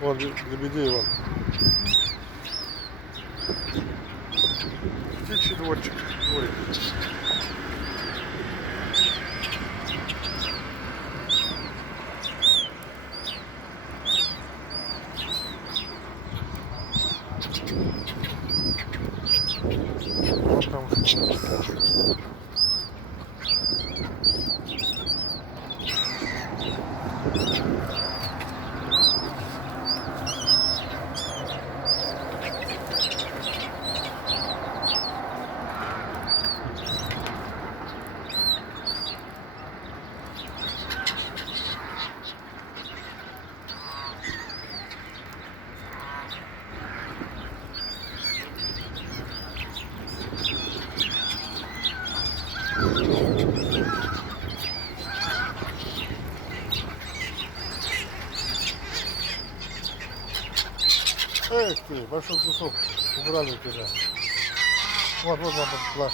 Вон лебедей вон. Птичий дворчик. Ой. Вот там. Эх ты, большой кусок убрали у тебя. Вот, вот, вот, вот.